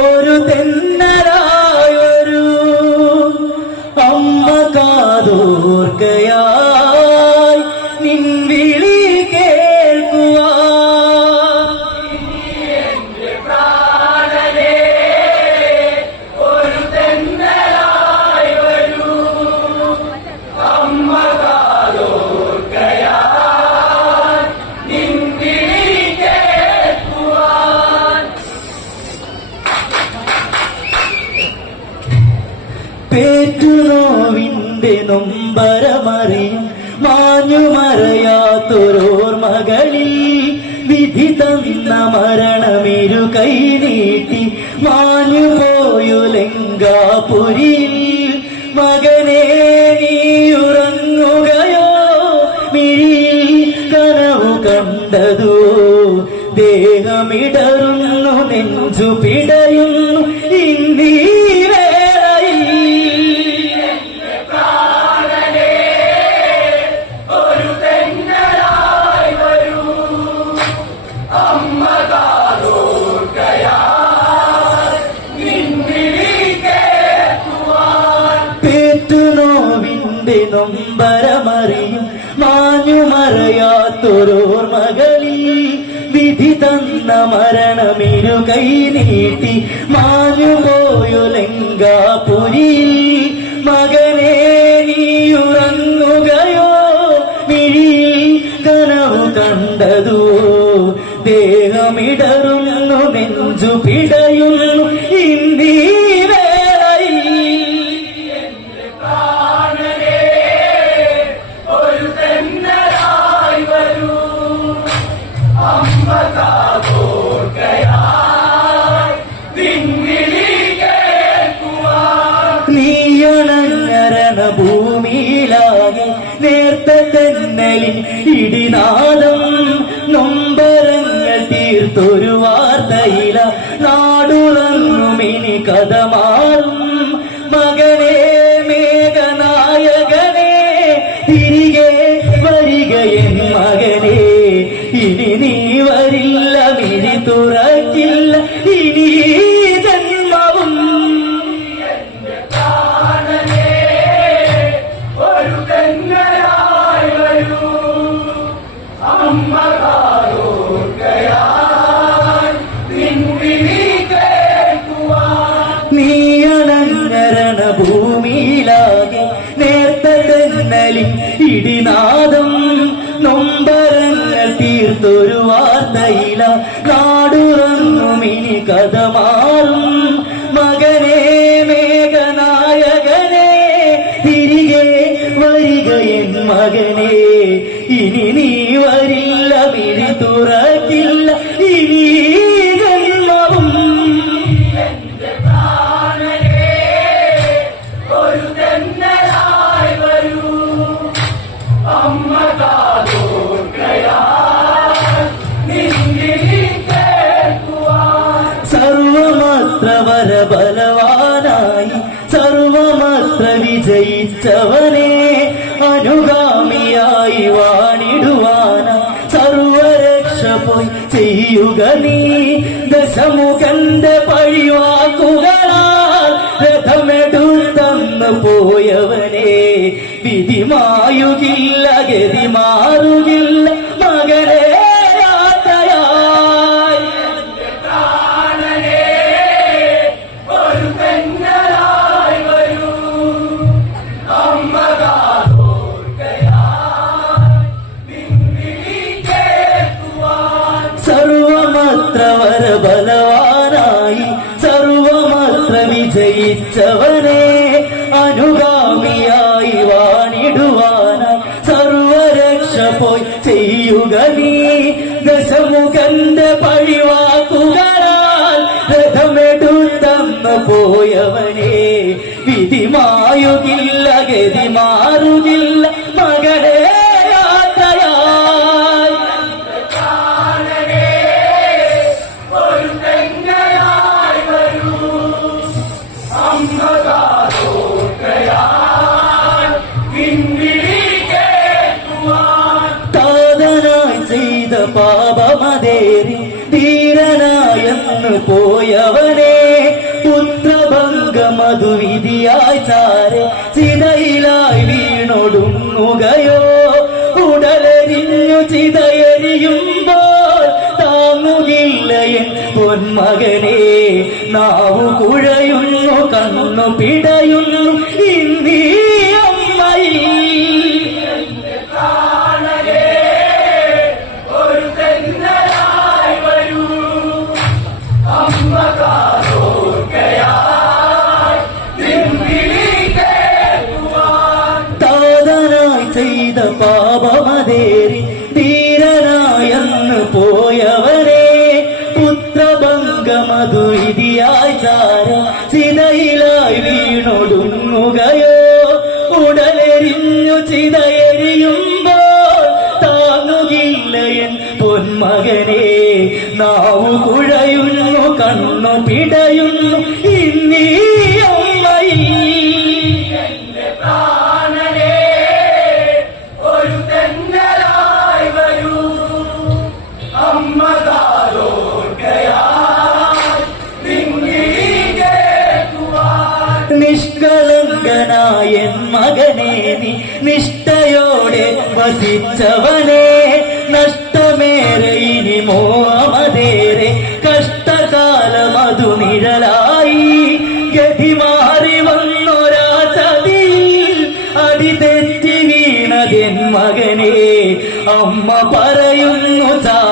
ഒരു തെന്നലായൊരു പേറ്റുനോവിന്റെ മറയാത്തൊരോർ മകളിൽ വിധി തന്ന മരണമിരു കൈ നീട്ടി മാഞ്ഞു പോയു ലങ്കാപുരിയിൽ. മകനെ നീയുറങ്ങുകയോ മിരി കനവു കണ്ടതോ? ദേഹമിടറുന്നു നെഞ്ചു പിടയുന്നു ഇന്നീ മാഞ്ഞുമറയാത്തൊരോർമകളിൽ വിധി തന്ന മരണമിരു കൈ നീട്ടി മാഞ്ഞുപോയോ ഇടിനാദം ഭൂമിയിലാകെ നേർത്ത തെന്നലിൻ ഇടിനാദം നൊമ്പരങ്ങൾ തീർത്തൊരു വാർത്തയില കാടുറന്നു ഇനി കഥ മാറും മകനെ മേഘനായകനെ തിരികെ വരികയൻ മകനെ ഇനി നീ വരില്ല വിഴി തുറക്കില്ല ദശമുഖന്റെ പഴിവാക്കുകളാൽ രഥമെടുത്തന്ന് പോയവനെ വിധിമായുകില്ല ഗതി മാറുകില്ല മകനെ സർവമാത്ര بلغ പൊന്മകനെ നാവു കുഴയുന്നു കണ്ണു പിടയുന്നു ഇന്നീ ചെയ്ത പാപമതേറി 나도 അടി തെറ്റി വീണതെൻ മകനെ അമ്മ പറയുന്നു ചാരെ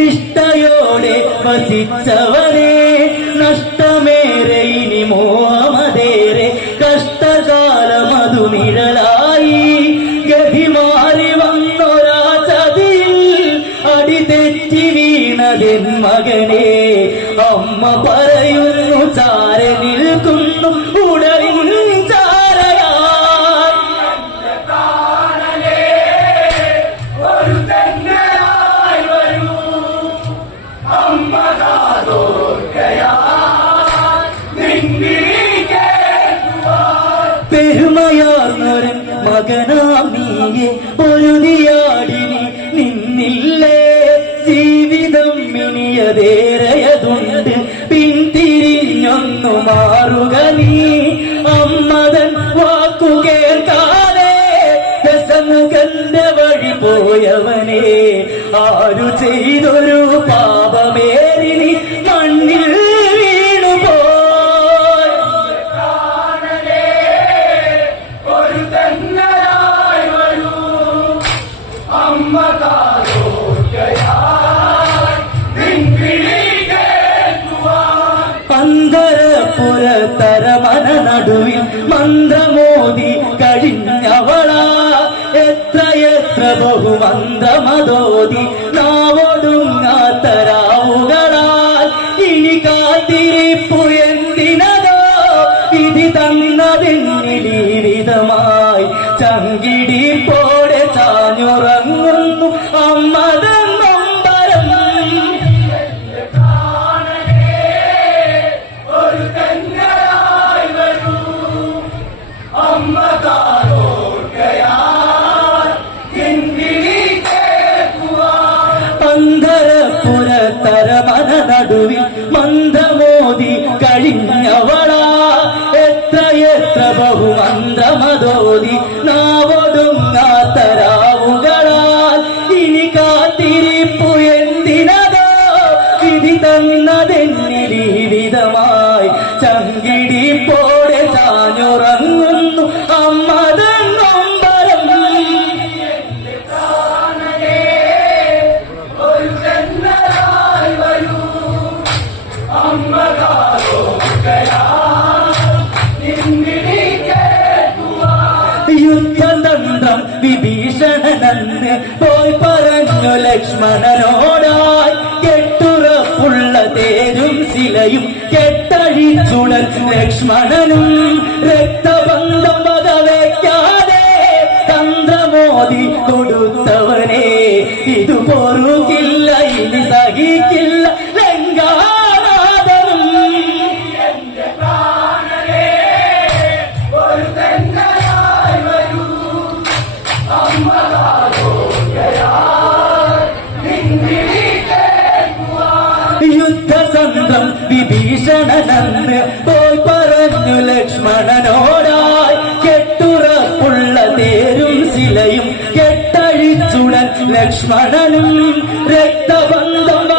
നിഷ്ഠയോടെ വസിച്ചവനെ മകനാം നീയെ പൊരുതിയാടിനി നിന്നില്ലേ? ജീവിതം മിനിയതേറയതുണ്ട് പിന്തിരിഞ്ഞൊന്നു മാറുക നീ. അമ്മതൻ വാക്കു കേൾക്കാതെ രസമുഖന്റെ വഴി പോയവനെ. ആരു ചെയ്തൊരു പാപമേറി അന്തരപുരത്തരമന നടുവിൽ മന്ത്രമോദി കഴിഞ്ഞവളാ. എത്രയെത്ര ബഹുമന്ത്രമതോതി നാവൊടുങ്ങാത്തരാവുകളാൽ ഇനി കാത്തിരിപ്പു போய் കെട്ടഴിച്ചുടൻ ലക്ഷ്മണനും രക്തബന്ധം വകവയ്ക്കാതെ തന്ത്രമോദി കൊടുത്തവനെ ഇത് പൊറുകില്ല ഇനി സഹിക്കില്ല ലങ്കാനാഥനും യുദ്ധതന്ത്രം വിഭീഷണനെന്ന് പോയി പറഞ്ഞു ലക്ഷ്മണനോടായി. കെട്ടുറപ്പുള്ള തേരും ശിലയും കെട്ടഴിച്ചുടൻ ലക്ഷ്മണനും രക്തബന്ധം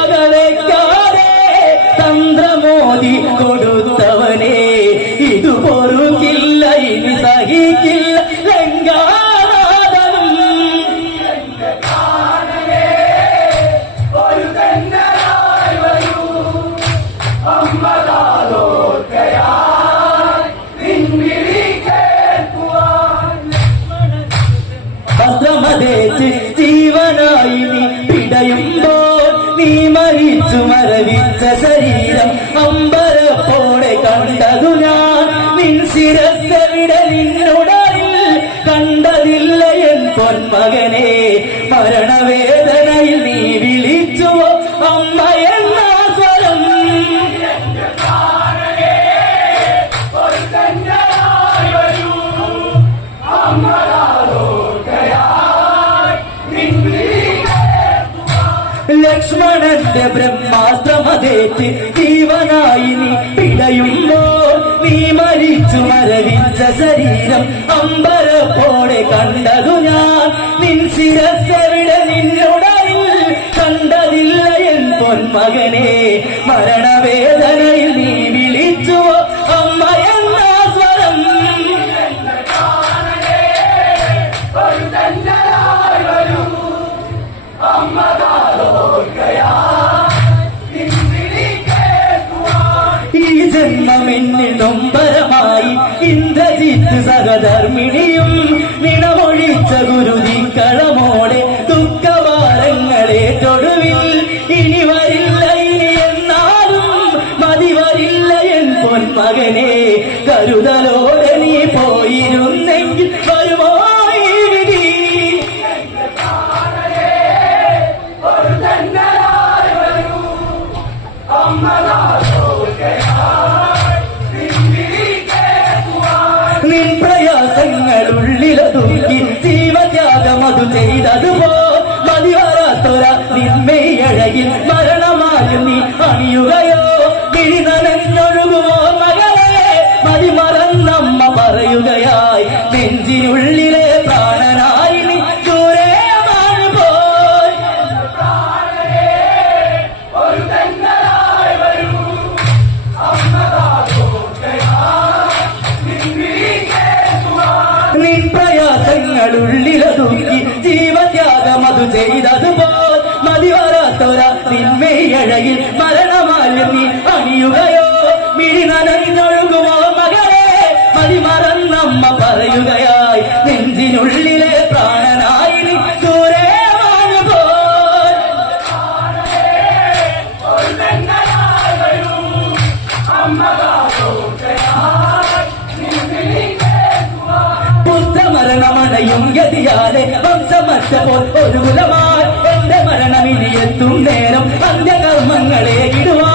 ലക്ഷ്മണന്റെ ബ്രഹ്മാസ്ത്രമതേറ്റ് ജീവനായി നീ പിടയുമ്പോൾ നീ മരിച്ചു മരവിച്ച ശരീരം അമ്പരപ്പോടെ കണ്ടതു ഞാൻ. നിൻ ശിരസ്സെവിടെ നിന്നുടയിൽ കണ്ടതില്ല എൻ പൊന്മകനെ മരണവേദനയിൽ നീ ഈ ജന്മമെന്നിൽ നൊമ്പരമായി ഇന്ദ്രജിത്ത് സഹധർമ്മിണിയും പ്രയാസങ്ങളുള്ളിലൊതുക്കി ജീവത്യാഗം അത് ചെയ്തതുപോ മതിവരാത്തൊര നിന്മയഴകിൽ മരണമായും നീ അണിയുകയോ പ്രയാസങ്ങളുള്ളിലൊതുക്കി ജീവത്യാഗം അത് ചെയ്തതുപോൽ മതിവരാത്തൊര നിന്മയഴകിൽ മരണമാലും നീ അണിയുകയോ മിഴി നനഞ്ഞൊഴുകുമോ മകളെ? മതിമറന്നമ്മ പറയുകയായി നെഞ്ചിനുള്ളിലെ പ്രാണനായി നീ ദൂരെ പോയി പുത്രമരണമണയും ഗതിയാലെ വംശമറ്റപ്പോൾ ഒരു കുലമാർ എന്റെ മരണം ഇനി എത്തും നേരം. അന്ത്യകർമ്മങ്ങളെ ഇടുവാൻ